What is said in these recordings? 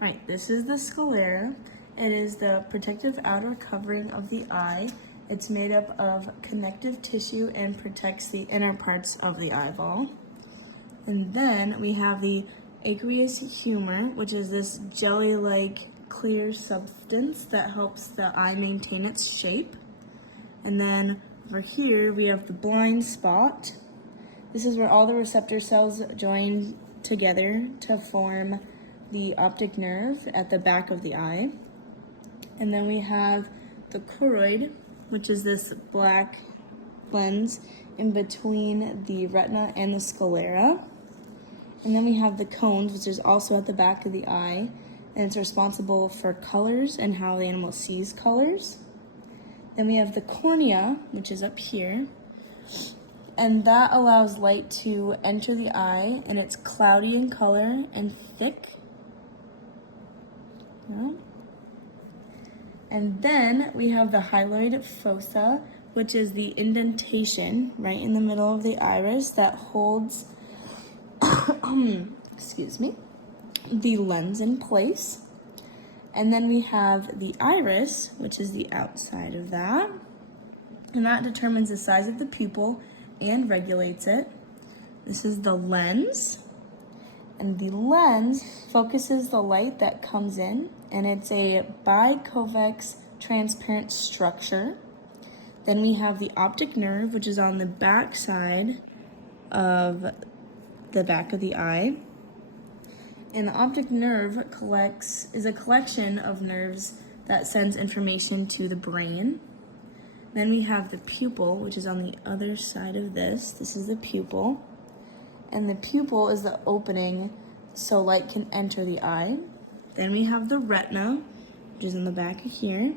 Right, this is the sclera. It is the protective outer covering of the eye. It's made up of connective tissue and protects the inner parts of the eyeball. And then we have the aqueous humor, which is this jelly-like clear substance that helps the eye maintain its shape. And then over here we have the blind spot. This is where all the receptor cells join together to form the optic nerve at the back of the eye. And then we have the choroid, which is this black lens in between the retina and the sclera. And then we have the cones, which is also at the back of the eye, and it's responsible for colors and how the animal sees colors. Then we have the cornea, which is up here, and that allows light to enter the eye, and it's cloudy in color and thick. Yeah. And then we have the hyaloid fossa, which is the indentation right in the middle of the iris that holds excuse me, the lens in place. And then we have the iris, which is the outside of that, and that determines the size of the pupil and regulates it. This is the lens, and the lens focuses the light that comes in, and it's a biconvex transparent structure. Then we have the optic nerve, which is on the back side of the back of the eye. And the optic nerve is a collection of nerves that sends information to the brain. Then we have the pupil, which is on the other side of this. This is the pupil. And the pupil is the opening so light can enter the eye. Then we have the retina, which is in the back of here.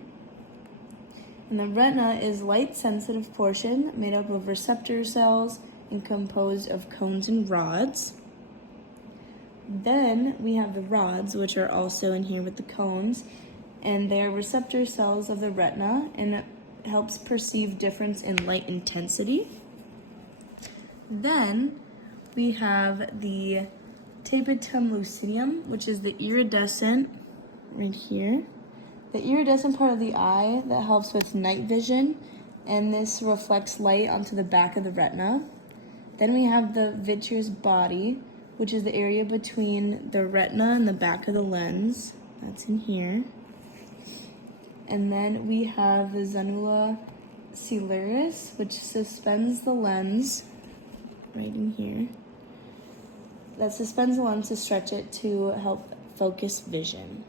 And the retina is light-sensitive portion made up of receptor cells and composed of cones and rods. Then we have the rods, which are also in here with the cones, and they're receptor cells of the retina, and it helps perceive difference in light intensity. Then we have the tapetum lucidum, which is the iridescent, right here. The iridescent part of the eye that helps with night vision, and this reflects light onto the back of the retina. Then we have the vitreous body, which is the area between the retina and the back of the lens. That's in here. And then we have the zanula ciliaris, which suspends the lens, right in here. That suspends the lens to stretch it to help focus vision.